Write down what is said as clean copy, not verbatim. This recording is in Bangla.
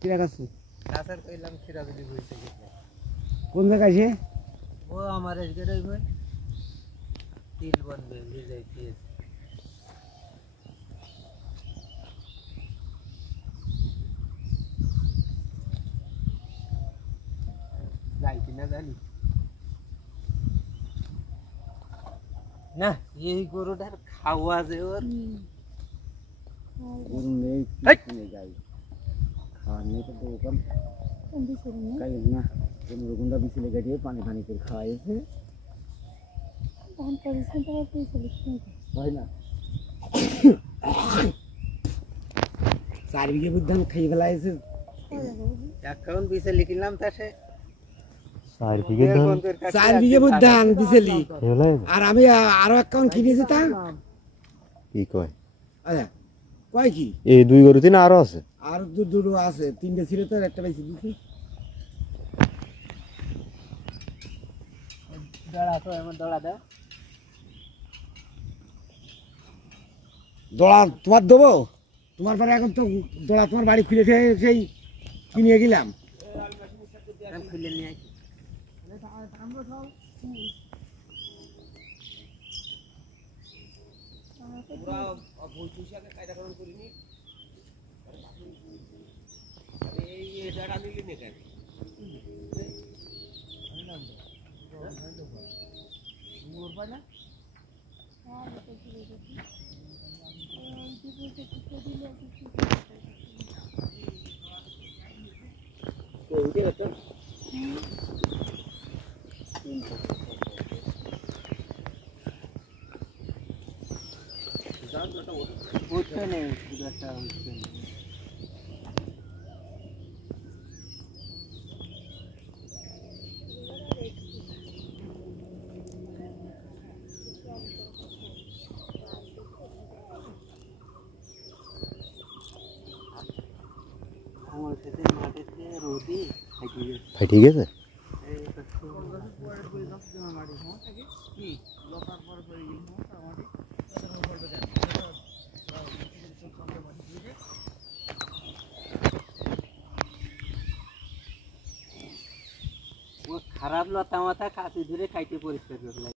কি রাখাচ্ছ? কাঁচার কইলাম খিরাজুলি বইতে গেছে। কোন জায়গায় সে? ও আমার এসগেরই ভাই তিল বন্ধে ভিজাইতে যাই কিনা জানি না। এই গরুটার খাওয়া যে ওর গরু নেই, যাই খাওয়ার নেই তো দোকান কাল না 15 বিচলে গাড়িয়ে পানি পানি করে খাওয়াইছে হয় না। 4 বিঘে ধান খাইয়ে ফেলাইছে। এখন বিছে লিখিলাম তা সে 4 বিঘে ধান 4 বিঘে ধান বিচলি আর আমি আরো অ্যাকাউন্ট কিনেছি তা কি কয়? আচ্ছা কয় কি এই 2 গরু তিন আরো আছে, আর দুটো আছে, 3টে ছিল তো একটা বেশি দিছি। দড়া তো এমন দড়া দাও দড়া তোমার দেবো, তোমার পরে এখন তো দড়া তোমার বাড়ি খুলে সেই কিনে গেলাম। খুলে নিয়ে আসি উঠতে নেই একটা উঠতে নেই। আমার সাথে মাঠেতে রোদি ফাইটে গেছে। খারাপ লতা মাথা কাটি ধরে কাইটে পরিষ্কার করলাম।